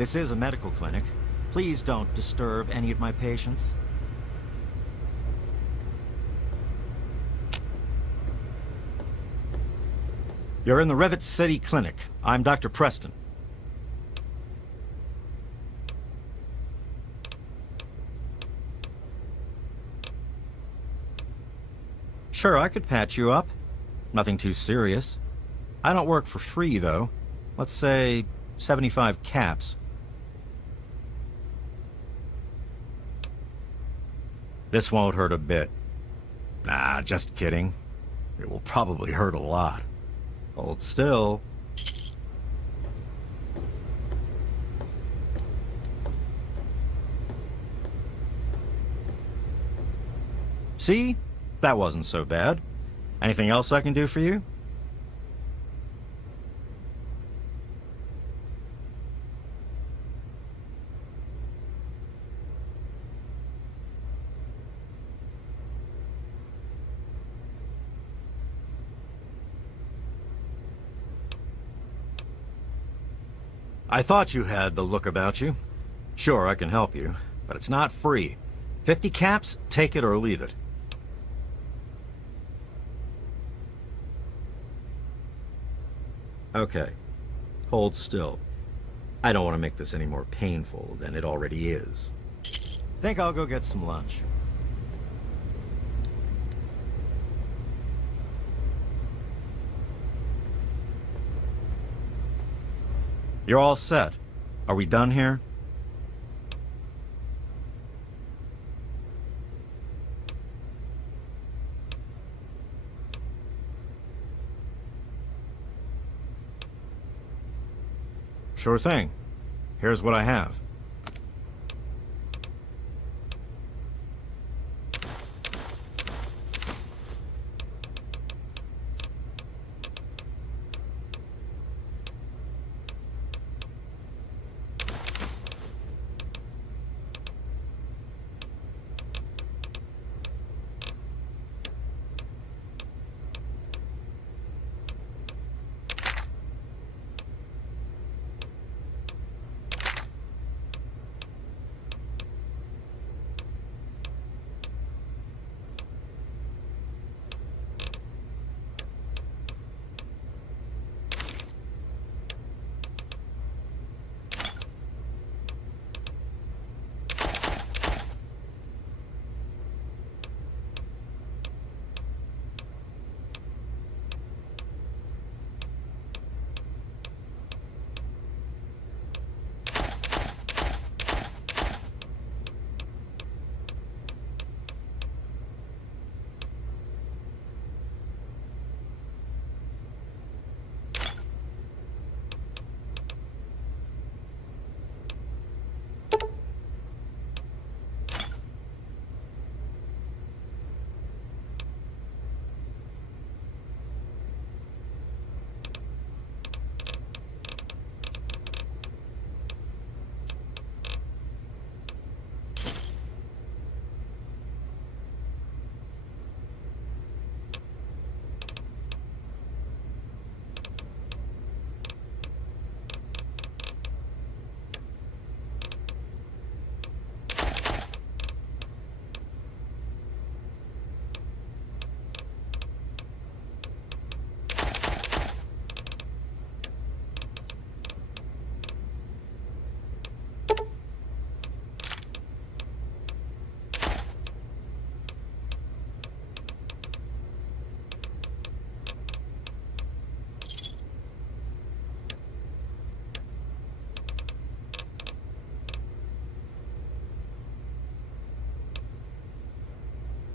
This is a medical clinic. Please don't disturb any of my patients. You're in the Rivet City Clinic. I'm Dr. Preston. Sure, I could patch you up. Nothing too serious. I don't work for free, though. Let's say 75 caps. This won't hurt a bit. Nah, just kidding. It will probably hurt a lot. Hold still. See? That wasn't so bad. Anything else I can do for you? I thought you had the look about you. Sure, I can help you, but it's not free. 50 caps, take it or leave it. Okay. Hold still. I don't want to make this any more painful than it already is. Think I'll go get some lunch. You're all set. Are we done here? Sure thing. Here's what I have.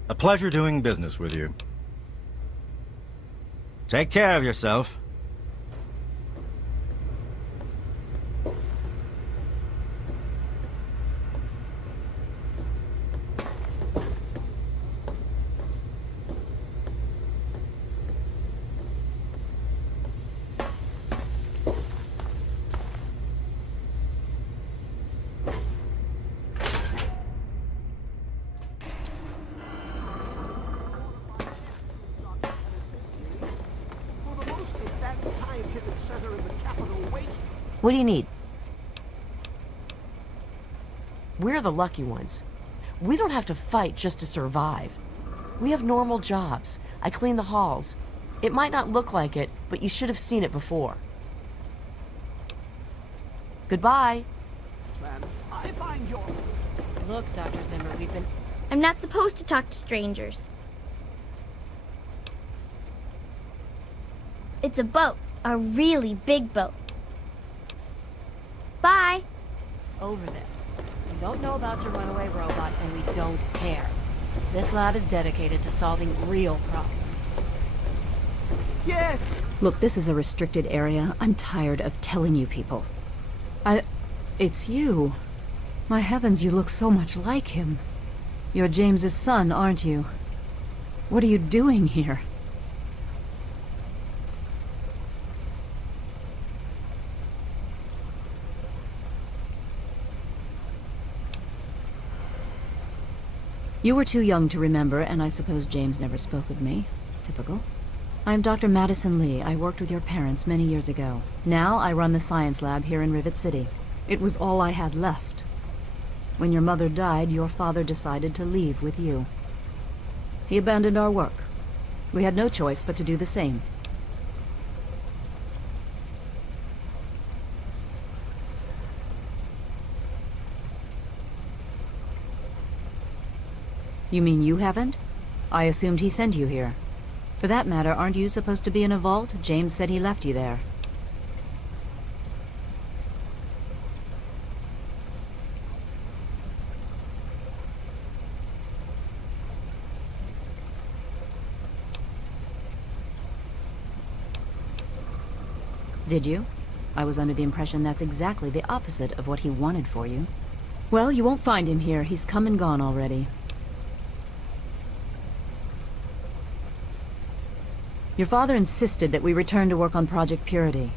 A pleasure doing business with you. Take care of yourself. What do you need? We're the lucky ones. We don't have to fight just to survive. We have normal jobs. I clean the halls. It might not look like it, but you should have seen it before. Goodbye. I find your... Look, Dr. Zimmer, we've been... I'm not supposed to talk to strangers. It's a boat. A really big boat. Bye. over this. We don't know about your runaway robot, and we don't care. This lab is dedicated to solving real problems. Yes! Look, this is a restricted area. I'm tired of telling you people. It's you. My heavens, you look so much like him. You're James's son, aren't you? What are you doing here? You were too young to remember, and I suppose James never spoke of me. Typical. I'm Dr. Madison Lee. I worked with your parents many years ago. Now I run the science lab here in Rivet City. It was all I had left. When your mother died, your father decided to leave with you. He abandoned our work. We had no choice but to do the same. You mean you haven't? I assumed he sent you here. For that matter, aren't you supposed to be in a vault? James said he left you there. Did you? I was under the impression that's exactly the opposite of what he wanted for you. Well, you won't find him here. He's come and gone already. Your father insisted that we return to work on Project Purity.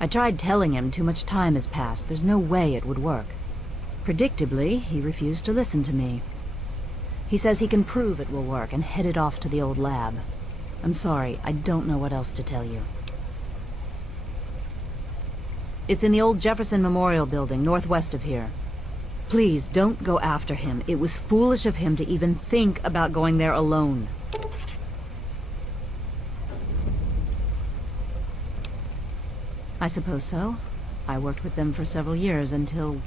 I tried telling him too much time has passed. There's no way it would work. Predictably, he refused to listen to me. He says he can prove it will work and headed off to the old lab. I'm sorry, I don't know what else to tell you. It's in the old Jefferson Memorial Building, northwest of here. Please, don't go after him. It was foolish of him to even think about going there alone. I suppose so. I worked with them for several years until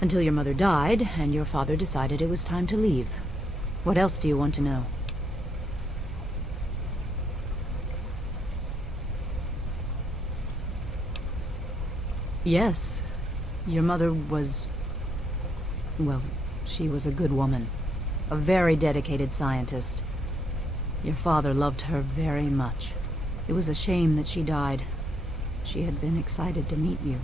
your mother died, and your father decided it was time to leave. What else do you want to know? Yes. Your mother was... well, she was a good woman. A very dedicated scientist. Your father loved her very much. It was a shame that she died. She had been excited to meet you.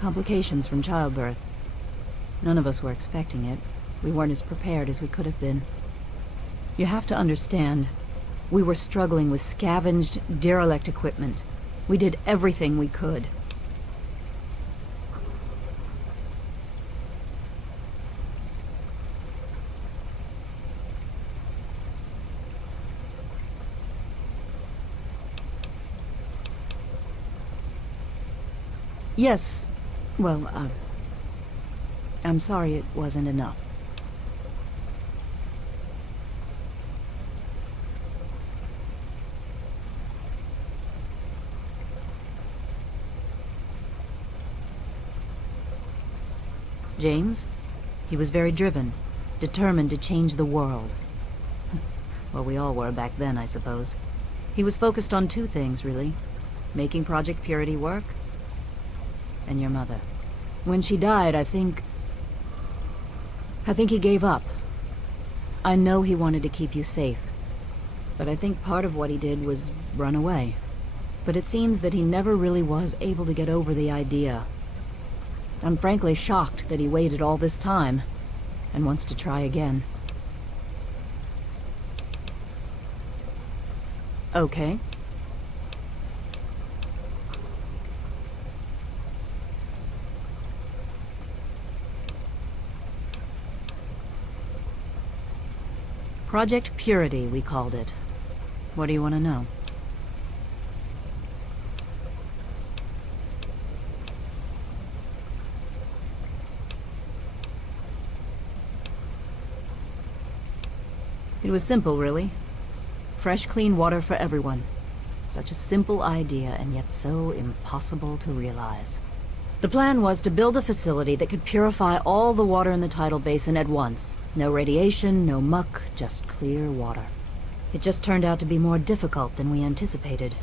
Complications from childbirth. None of us were expecting it. We weren't as prepared as we could have been. You have to understand, we were struggling with scavenged, derelict equipment. We did everything we could. Yes. Well, I'm sorry it wasn't enough. James? He was very driven, determined to change the world. Well, we all were back then, I suppose. He was focused on two things, really. Making Project Purity work, and your mother. When she died, I think he gave up. I know he wanted to keep you safe, but I think part of what he did was run away. But it seems that he never really was able to get over the idea. I'm frankly shocked that he waited all this time and wants to try again. Okay. Project Purity, we called it. What do you want to know? It was simple, really. Fresh, clean water for everyone. Such a simple idea, and yet so impossible to realize. The plan was to build a facility that could purify all the water in the tidal basin at once. No radiation, no muck, just clear water. It just turned out to be more difficult than we anticipated.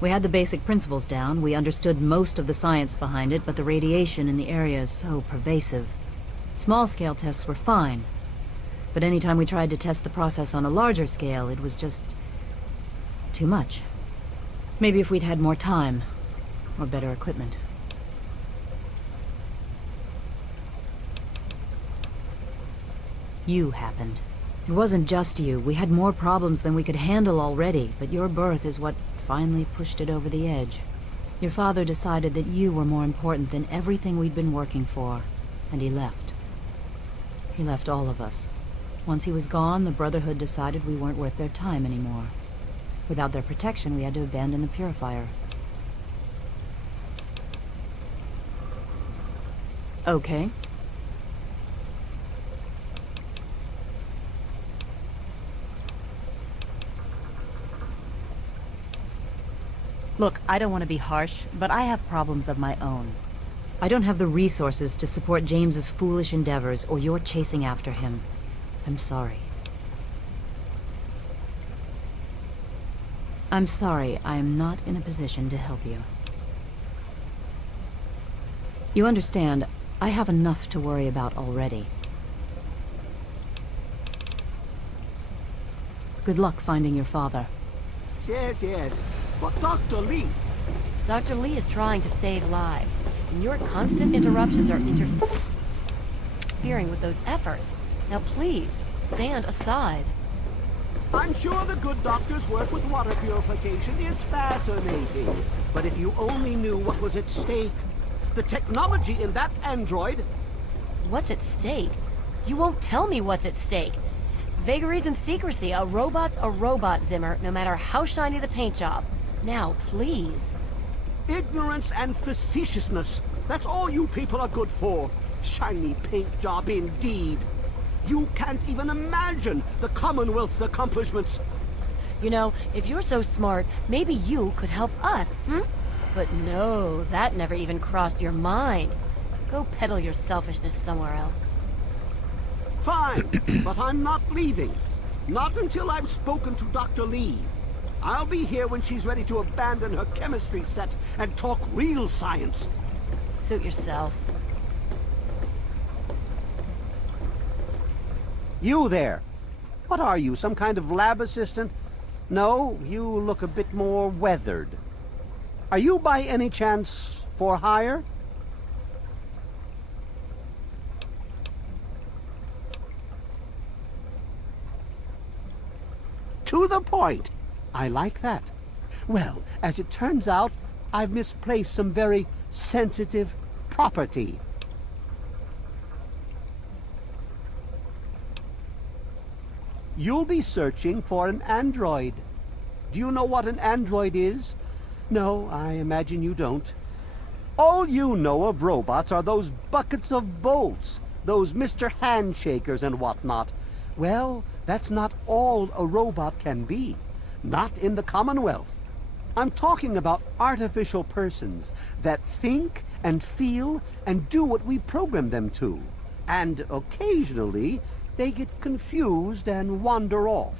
We had the basic principles down, we understood most of the science behind it, but the radiation in the area is so pervasive. Small-scale tests were fine, but anytime we tried to test the process on a larger scale, it was just too much. Maybe if we'd had more time, or better equipment. You happened. It wasn't just you. We had more problems than we could handle already, but your birth is what finally pushed it over the edge. Your father decided that you were more important than everything we'd been working for, and he left. He left all of us. Once he was gone, the Brotherhood decided we weren't worth their time anymore. Without their protection, we had to abandon the purifier. Okay. Look, I don't want to be harsh, but I have problems of my own. I don't have the resources to support James's foolish endeavors, or your chasing after him. I'm sorry. I'm sorry, I am not in a position to help you. You understand, I have enough to worry about already. Good luck finding your father. Yes, yes. But Dr. Lee... Dr. Lee is trying to save lives, and your constant interruptions are interfering with those efforts. Now please, stand aside. I'm sure the good doctor's work with water purification is fascinating. But if you only knew what was at stake, the technology in that android... What's at stake? You won't tell me what's at stake. Vagaries and secrecy. A robot's a robot, Zimmer, no matter how shiny the paint job. Now, please. Ignorance and facetiousness. That's all you people are good for. Shiny paint job indeed. You can't even imagine the Commonwealth's accomplishments. You know, if you're so smart, maybe you could help us, But no, that never even crossed your mind. Go peddle your selfishness somewhere else. Fine, but I'm not leaving. Not until I've spoken to Dr. Lee. I'll be here when she's ready to abandon her chemistry set and talk real science. Suit yourself. You there. What are you, some kind of lab assistant? No, you look a bit more weathered. Are you by any chance for hire? To the point. I like that. Well, as it turns out, I've misplaced some very sensitive property. You'll be searching for an android. Do you know what an android is? No, I imagine you don't. All you know of robots are those buckets of bolts, those Mr. Handshakers and whatnot. Well, that's not all a robot can be. Not in the Commonwealth. I'm talking about artificial persons that think and feel and do what we program them to. And occasionally, they get confused and wander off.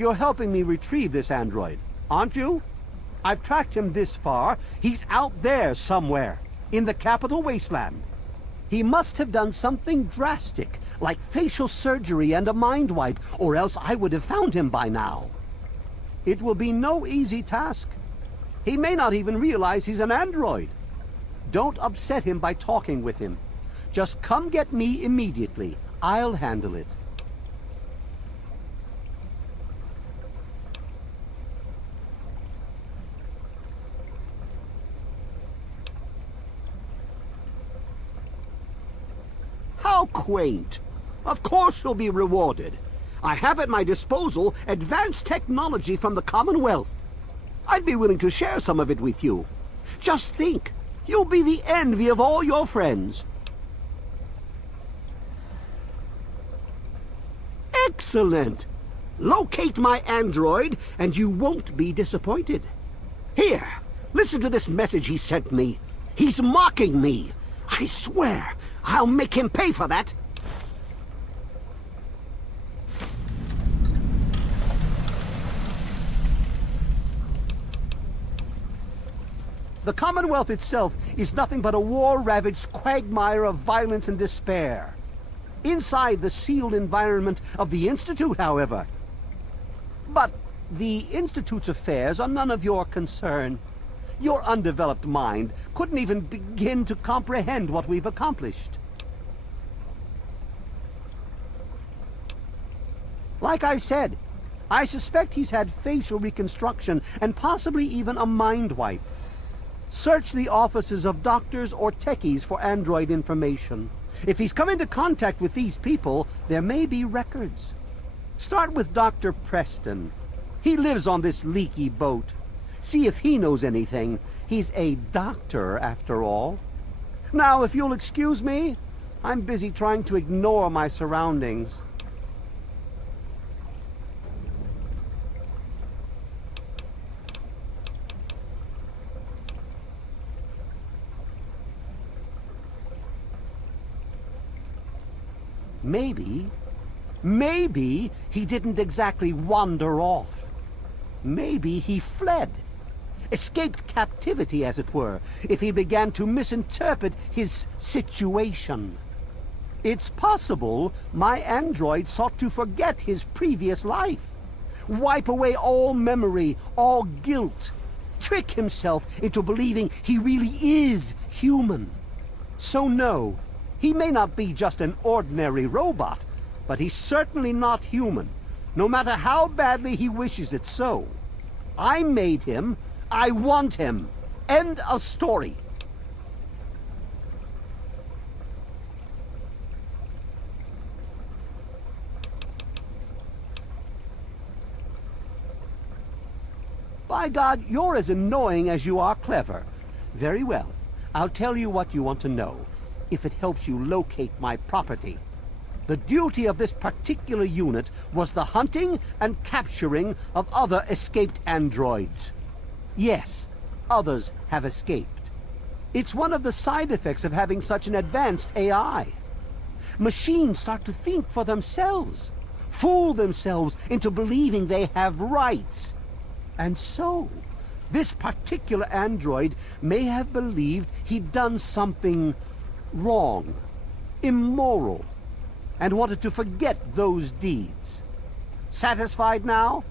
You're helping me retrieve this android, aren't you? I've tracked him this far. He's out there somewhere, in the capital wasteland. He must have done something drastic, like facial surgery and a mind wipe, or else I would have found him by now. It will be no easy task. He may not even realize he's an android. Don't upset him by talking with him. Just come get me immediately. I'll handle it. How quaint! Of course you'll be rewarded. I have at my disposal advanced technology from the Commonwealth. I'd be willing to share some of it with you. Just think, you'll be the envy of all your friends. Excellent! Locate my android, and you won't be disappointed. Here, listen to this message he sent me. He's mocking me. I swear, I'll make him pay for that. The Commonwealth itself is nothing but a war-ravaged quagmire of violence and despair. Inside the sealed environment of the Institute, however. But the Institute's affairs are none of your concern. Your undeveloped mind couldn't even begin to comprehend what we've accomplished. Like I said, I suspect he's had facial reconstruction and possibly even a mind wipe. Search the offices of doctors or techies for android information. If he's come into contact with these people, there may be records. Start with Dr. Preston. He lives on this leaky boat. See if he knows anything. He's a doctor, after all. Now, if you'll excuse me, I'm busy trying to ignore my surroundings. Maybe he didn't exactly wander off. Maybe he fled. Escaped captivity, as it were, if he began to misinterpret his situation. It's possible my android sought to forget his previous life. Wipe away all memory, all guilt. Trick himself into believing he really is human. So no, he may not be just an ordinary robot, but he's certainly not human, no matter how badly he wishes it so. I made him. I want him. End of story. By God, you're as annoying as you are clever. Very well. I'll tell you what you want to know, if it helps you locate my property. The duty of this particular unit was the hunting and capturing of other escaped androids. Yes, others have escaped. It's one of the side effects of having such an advanced AI. Machines start to think for themselves, fool themselves into believing they have rights. And so, this particular android may have believed he'd done something wrong, immoral, and wanted to forget those deeds. Satisfied now?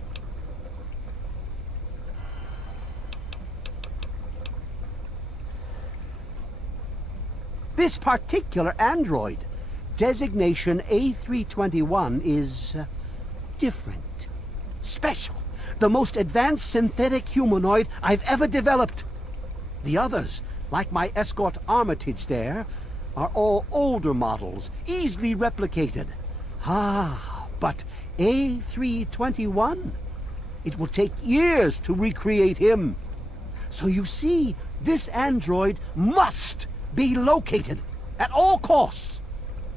This particular android, designation A321, is different, special, the most advanced synthetic humanoid I've ever developed. The others, like my escort Armitage there, are all older models, easily replicated. But A321? It will take years to recreate him. So you see, this android must be located at all costs.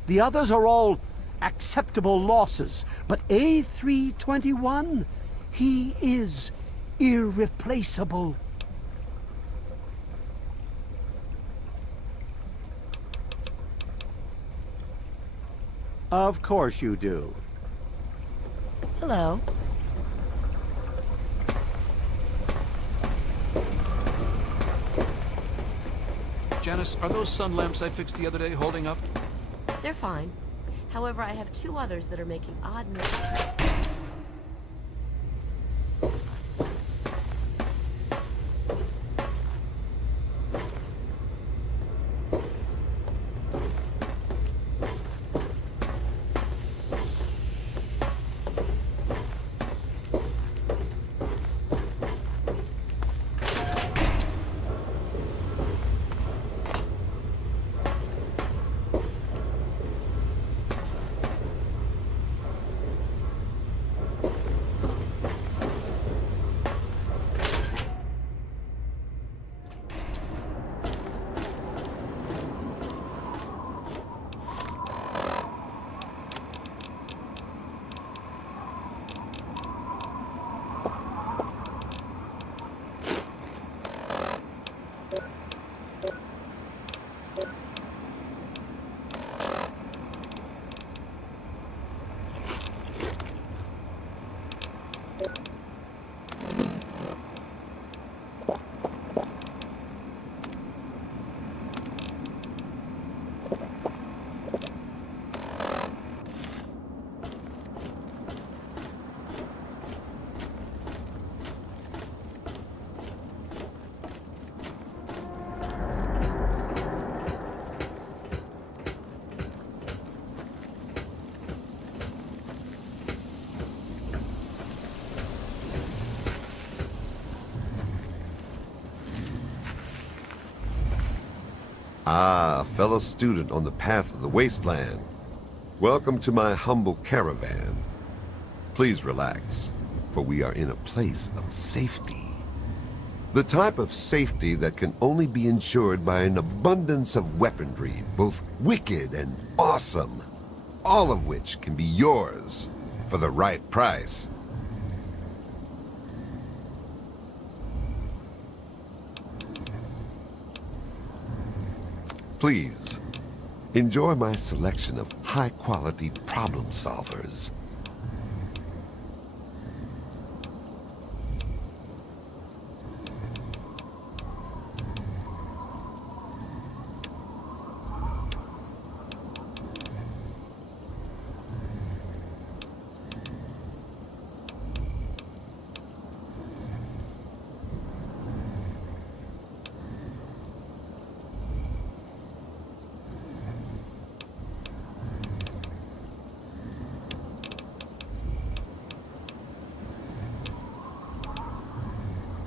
The others are all acceptable losses, but A321, he is irreplaceable. Of course you do. Hello. Janice, are those sun lamps I fixed the other day holding up? They're fine. However, I have 2 others that are making odd noises. Ah, fellow student on the path of the wasteland. Welcome to my humble caravan. Please relax, for we are in a place of safety. The type of safety that can only be ensured by an abundance of weaponry, both wicked and awesome, all of which can be yours for the right price. Please, enjoy my selection of high-quality problem solvers.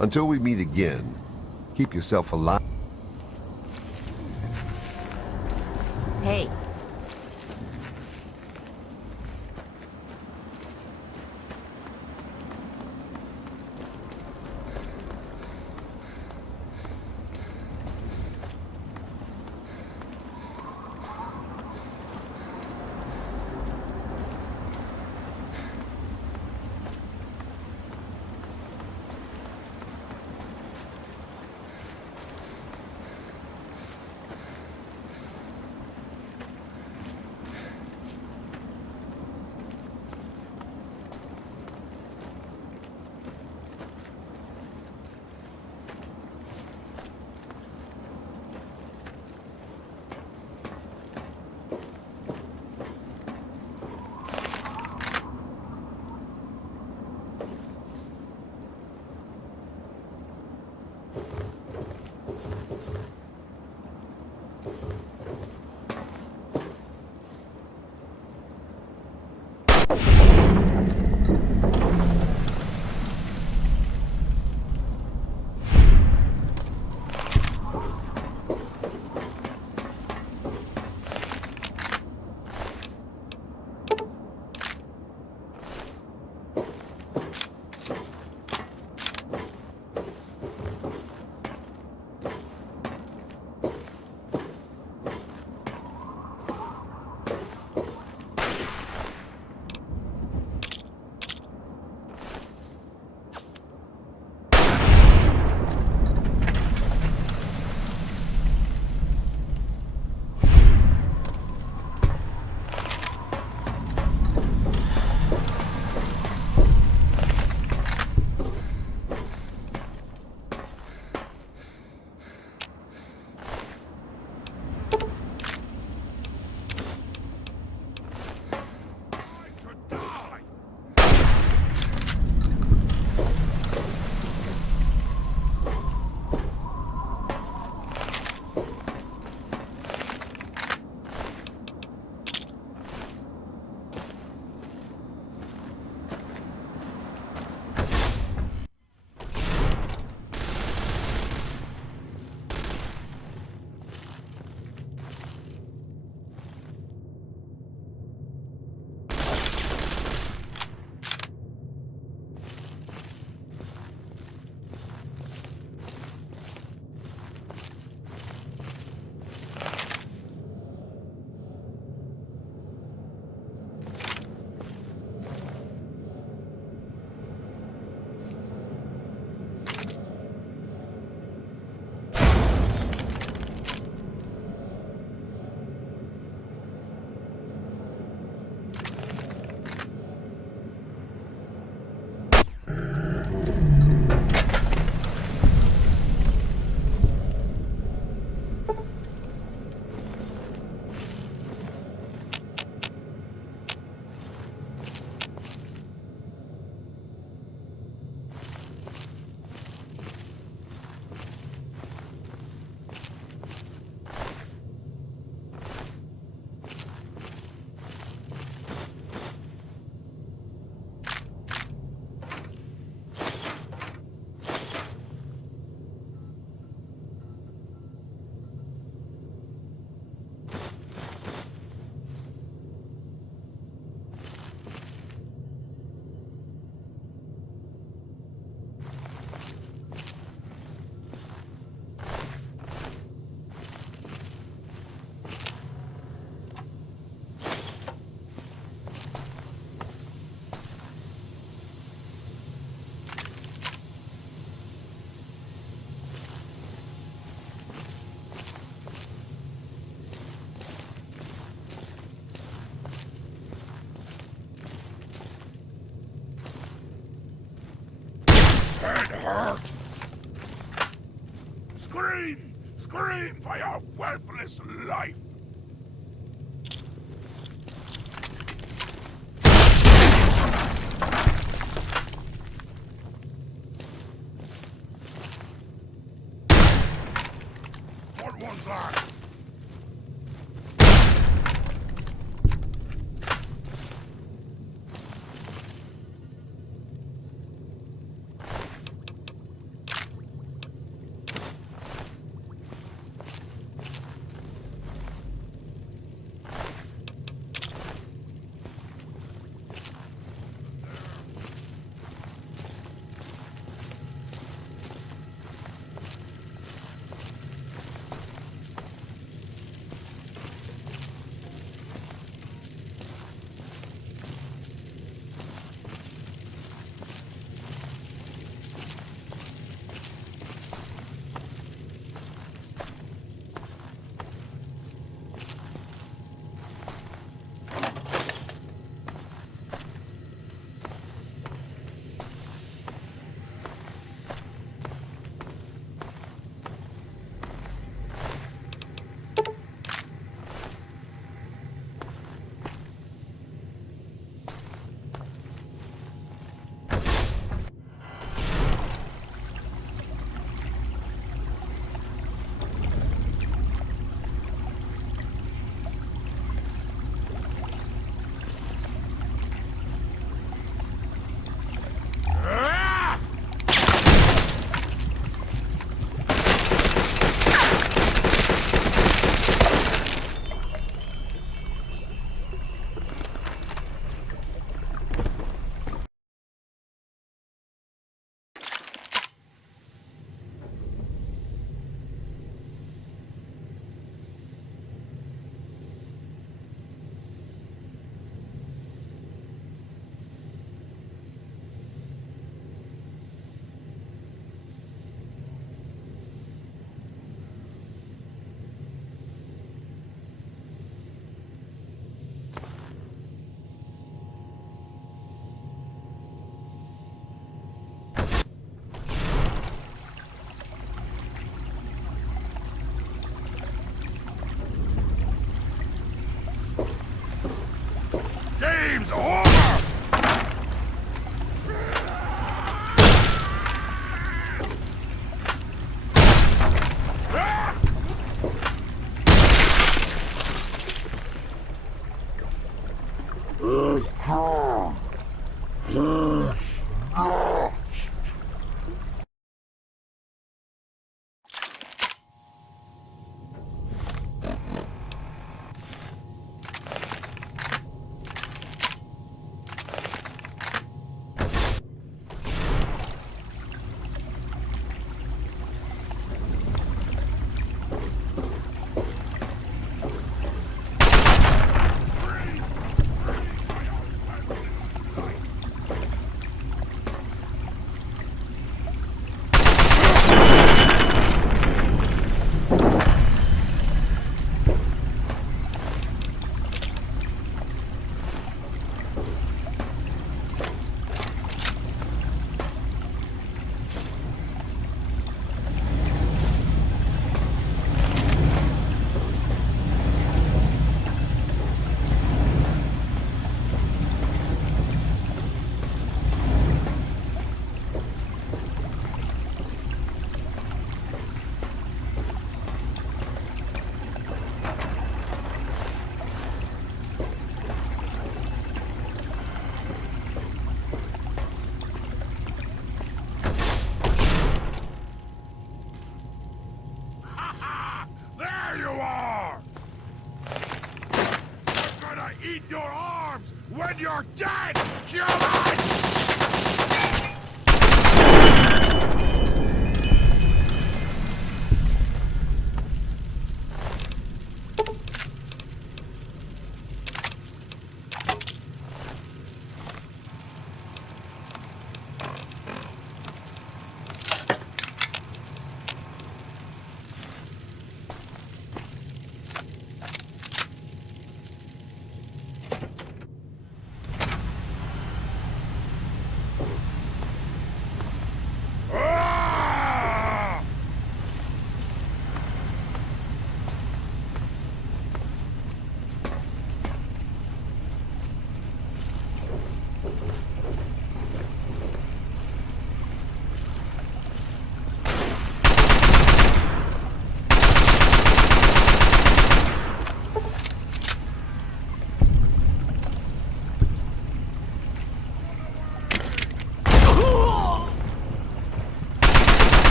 Until we meet again, keep yourself alive. Hey. Scream! Scream for your worthless life! What was that? Game's over! There you are! You're gonna eat your arms when you're dead, human!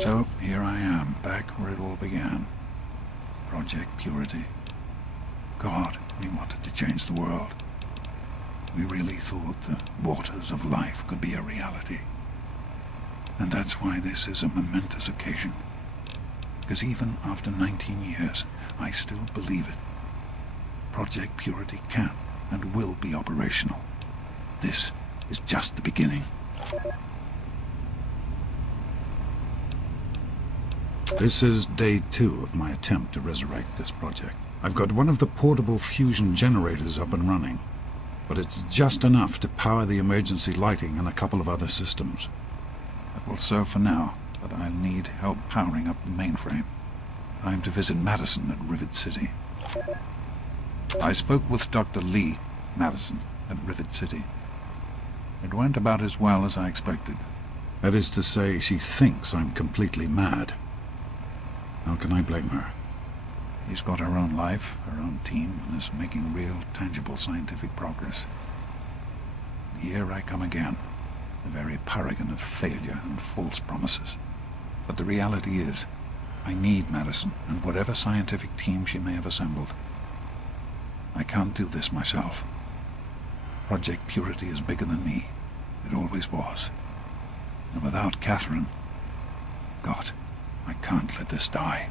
So, here I am, back where it all began. Project Purity. God, we wanted to change the world. We really thought the waters of life could be a reality. And that's why this is a momentous occasion. Because even after 19 years, I still believe it. Project Purity can and will be operational. This is just the beginning. This is day 2 of my attempt to resurrect this project. I've got one of the portable fusion generators up and running, but it's just enough to power the emergency lighting and a couple of other systems. That will serve for now, but I'll need help powering up the mainframe. Time to visit Madison at Rivet City. I spoke with Dr. Lee, Madison, at Rivet City. It went about as well as I expected. That is to say, she thinks I'm completely mad. How can I blame her? She's got her own life, her own team, and is making real, tangible scientific progress. Here I come again, the very paragon of failure and false promises. But the reality is, I need Madison and whatever scientific team she may have assembled. I can't do this myself. Project Purity is bigger than me. It always was. And without Catherine... God, I can't let this die.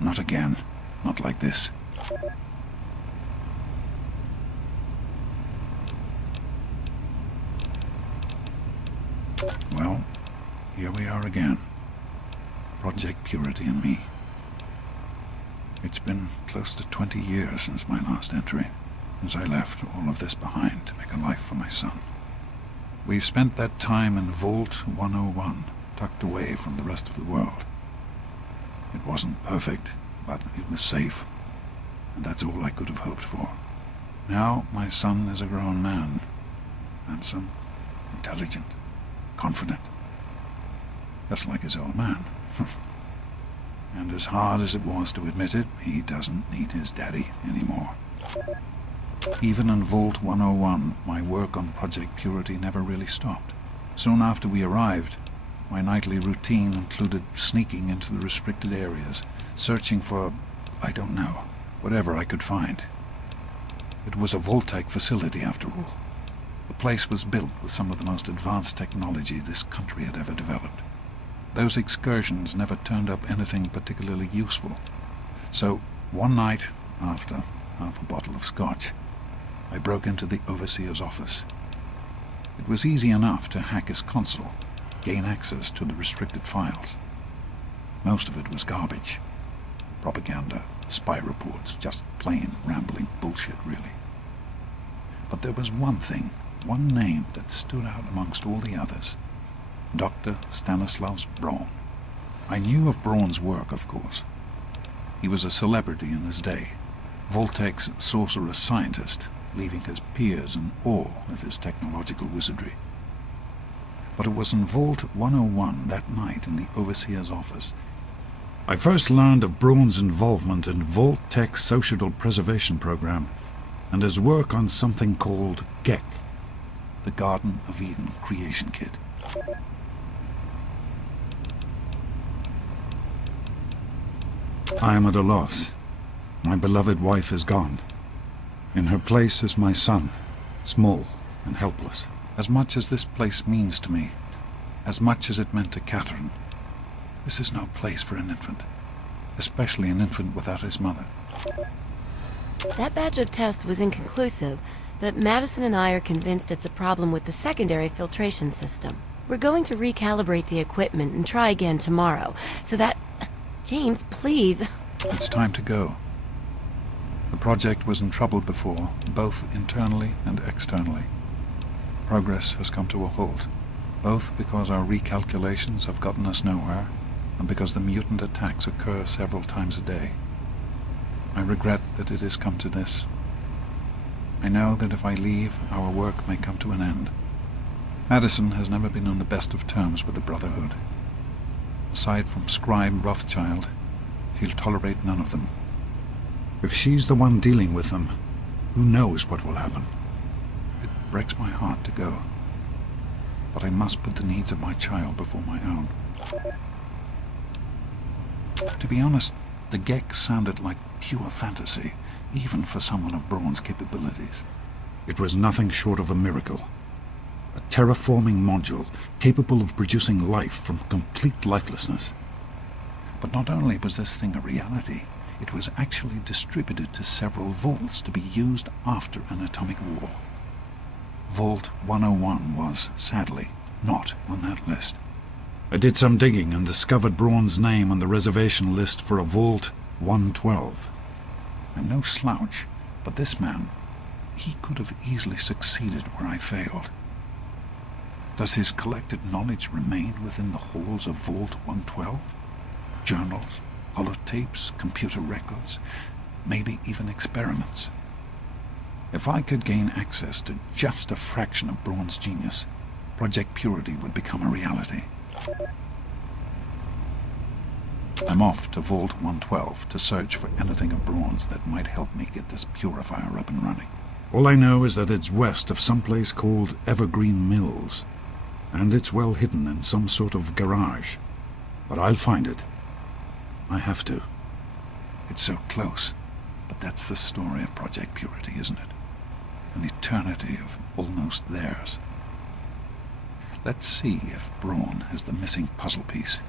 Not again. Not like this. Well, here we are again. Project Purity and me. It's been close to 20 years since my last entry, since I left all of this behind to make a life for my son. We've spent that time in Vault 101, tucked away from the rest of the world. It wasn't perfect, but it was safe, and that's all I could have hoped for. Now my son is a grown man, handsome, intelligent, confident, just like his old man. And as hard as it was to admit it, he doesn't need his daddy anymore. Even in Vault 101, my work on Project Purity never really stopped. Soon after we arrived, my nightly routine included sneaking into the restricted areas, searching for, I don't know, whatever I could find. It was a Voltaic facility, after all. The place was built with some of the most advanced technology this country had ever developed. Those excursions never turned up anything particularly useful. So, one night, after half a bottle of scotch, I broke into the overseer's office. It was easy enough to hack his console, gain access to the restricted files. Most of it was garbage. Propaganda, spy reports, just plain rambling bullshit, really. But there was one thing, one name that stood out amongst all the others. Dr. Stanislaus Braun. I knew of Braun's work, of course. He was a celebrity in his day, Voltaic's sorcerous scientist, leaving his peers in awe of his technological wizardry. But it was in Vault 101 that night in the overseer's office I first learned of Braun's involvement in Voltaic's Societal Preservation Program and his work on something called GEC, the Garden of Eden Creation Kit. I am at a loss. My beloved wife is gone. In her place is my son, small and helpless. As much as this place means to me, as much as it meant to Catherine, this is no place for an infant, especially an infant without his mother. That batch of tests was inconclusive, but Madison and I are convinced it's a problem with the secondary filtration system. We're going to recalibrate the equipment and try again tomorrow, so that... James, please. It's time to go. The project was in trouble before, both internally and externally. Progress has come to a halt, both because our recalculations have gotten us nowhere, and because the mutant attacks occur several times a day. I regret that it has come to this. I know that if I leave, our work may come to an end. Madison has never been on the best of terms with the Brotherhood. Aside from Scribe Rothschild, she'll tolerate none of them. If she's the one dealing with them, who knows what will happen? It breaks my heart to go. But I must put the needs of my child before my own. To be honest, the Gek sounded like pure fantasy, even for someone of Braun's capabilities. It was nothing short of a miracle. A terraforming module capable of producing life from complete lifelessness. But not only was this thing a reality, it was actually distributed to several vaults to be used after an atomic war. Vault 101 was, sadly, not on that list. I did some digging and discovered Braun's name on the reservation list for a Vault 112. I'm no slouch, but this man, he could have easily succeeded where I failed. Does his collected knowledge remain within the halls of Vault 112? Journals, holotapes, computer records, maybe even experiments. If I could gain access to just a fraction of Braun's genius, Project Purity would become a reality. I'm off to Vault 112 to search for anything of Braun's that might help me get this purifier up and running. All I know is that it's west of some place called Evergreen Mills, and it's well hidden in some sort of garage. But I'll find it. I have to. It's so close, but that's the story of Project Purity, isn't it? An eternity of almost theirs. Let's see if Braun has the missing puzzle piece.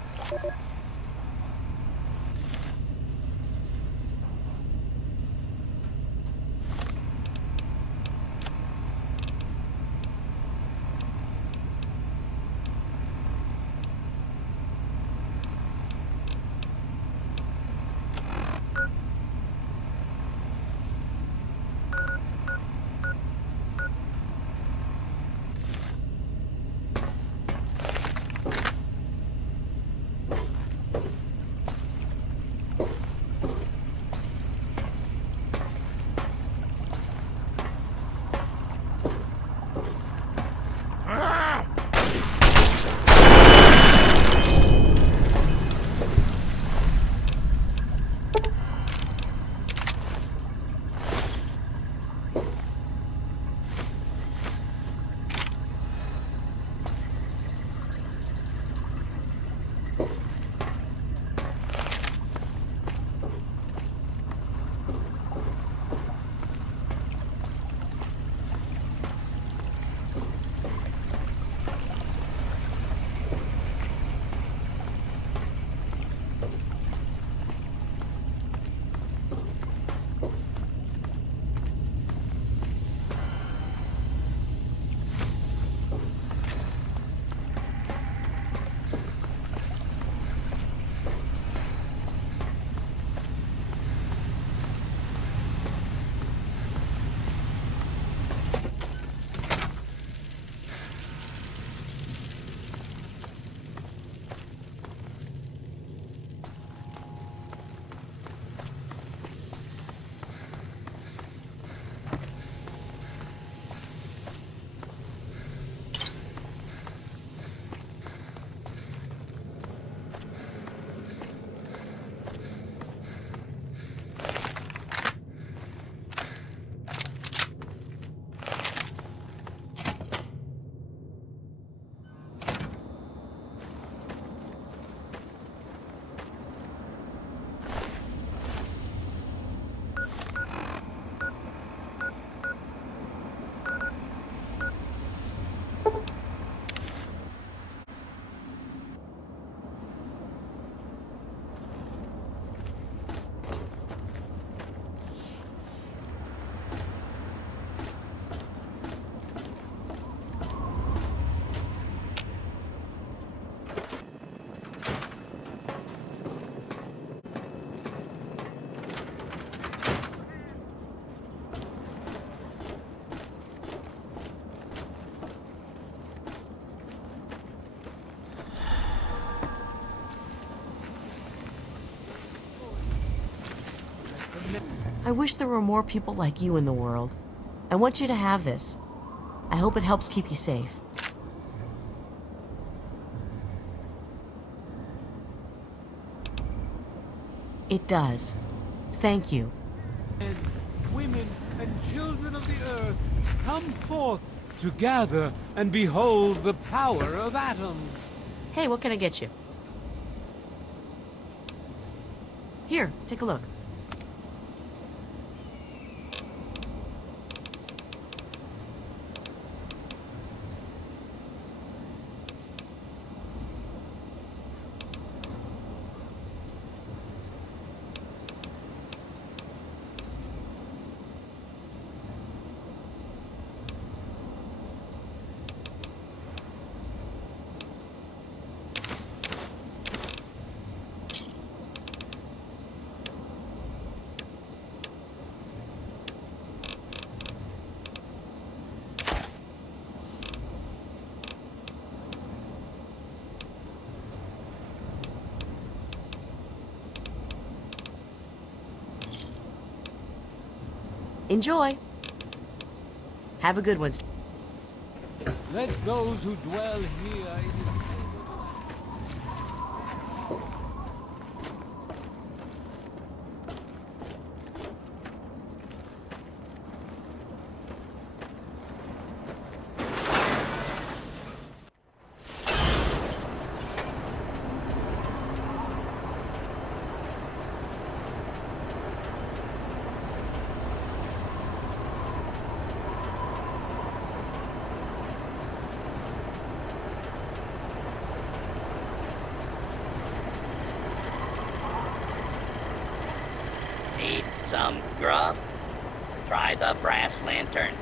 I wish there were more people like you in the world. I want you to have this. I hope it helps keep you safe. It does. Thank you. Men, women, and children of the earth, come forth to gather and behold the power of atoms. Hey, what can I get you? Here, take a look. Enjoy. Have a good one. Let those who dwell here in Need some grub? Try the brass lantern.